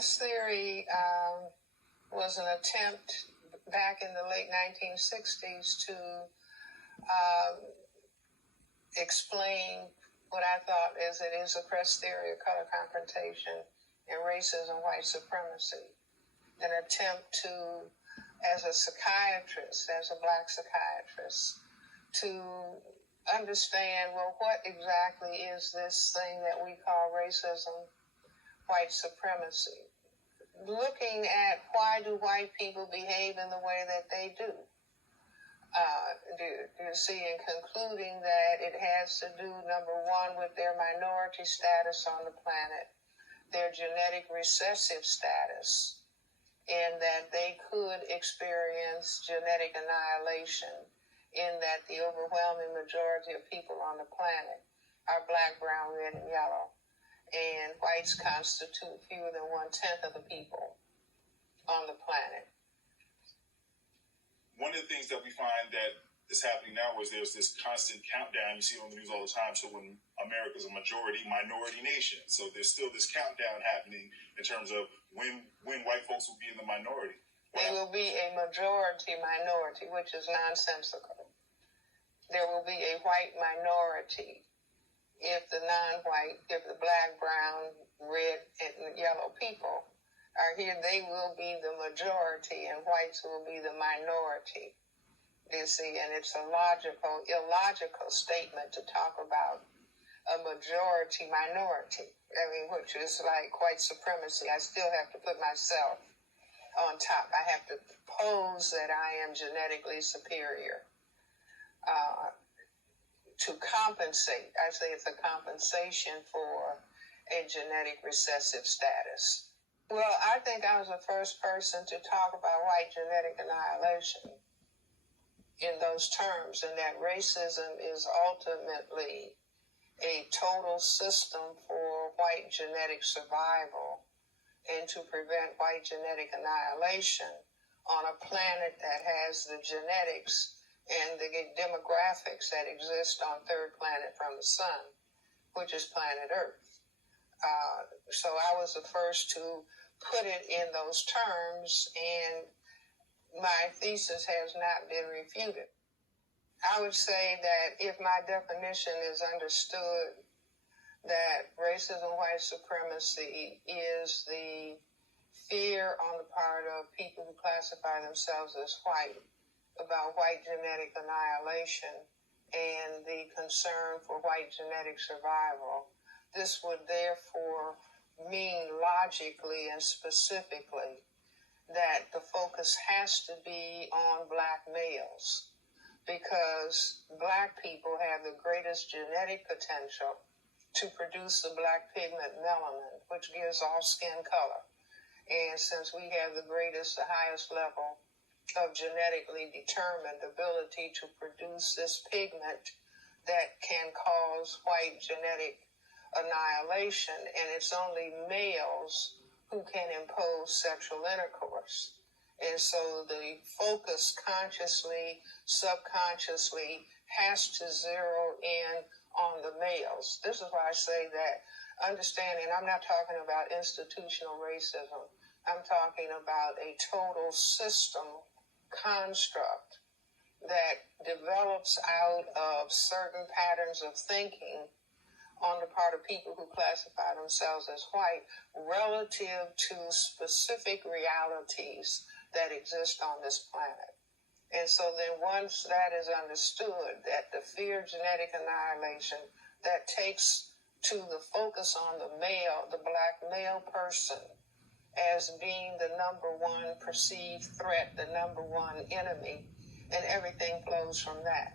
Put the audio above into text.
Cress theory was an attempt back in the late 1960s to explain what I thought is a Cress theory of color confrontation and racism, white supremacy. An attempt to, as a psychiatrist, as a black psychiatrist, to understand, well, what exactly is this thing that we call racism, white supremacy? Looking at why do white people behave in the way that they do. You see, and concluding that it has to do, number one, with their minority status on the planet, their genetic recessive status, and that they could experience genetic annihilation, in that the overwhelming majority of people on the planet are black, brown, red, and yellow, and whites constitute fewer than 1/10 of the people on the planet. One of the things that we find that is happening now is there's this constant countdown. You see it on the news all the time. So when America's a minority nation, so there's still this countdown happening in terms of when white folks will be in the minority. They will be a majority minority, which is nonsensical. There will be a white minority if the non-white, if the black, brown, red, and yellow people are here. They will be the majority, and whites will be the minority. You see, and it's a illogical statement to talk about a majority minority. I mean, which is like white supremacy. I still have to put myself on top. I have to pose that I am genetically superior to compensate. I say it's a compensation for a genetic recessive status. Well, I think I was the first person to talk about white genetic annihilation in those terms, and that racism is ultimately a total system for white genetic survival and to prevent white genetic annihilation on a planet that has the genetics and the demographics that exist on third planet from the sun, which is planet Earth. So I was the first to put it in those terms, and my thesis has not been refuted. I would say that if my definition is understood, that racism, white supremacy is the fear on the part of people who classify themselves as white about white genetic annihilation and the concern for white genetic survival. This would therefore mean logically and specifically that the focus has to be on black males, because black people have the greatest genetic potential to produce the black pigment melanin, which gives all skin color. And since we have the highest level of genetically determined ability to produce this pigment that can cause white genetic annihilation, and it's only males who can impose sexual intercourse. And so the focus consciously, subconsciously has to zero in on the males. This is why I say that understanding, I'm not talking about institutional racism. I'm talking about a total system construct that develops out of certain patterns of thinking on the part of people who classify themselves as white relative to specific realities that exist on this planet. And so then once that is understood, that the fear of genetic annihilation that takes to the focus on the male, the black male person, as being the number one perceived threat, the number one enemy, and everything flows from that.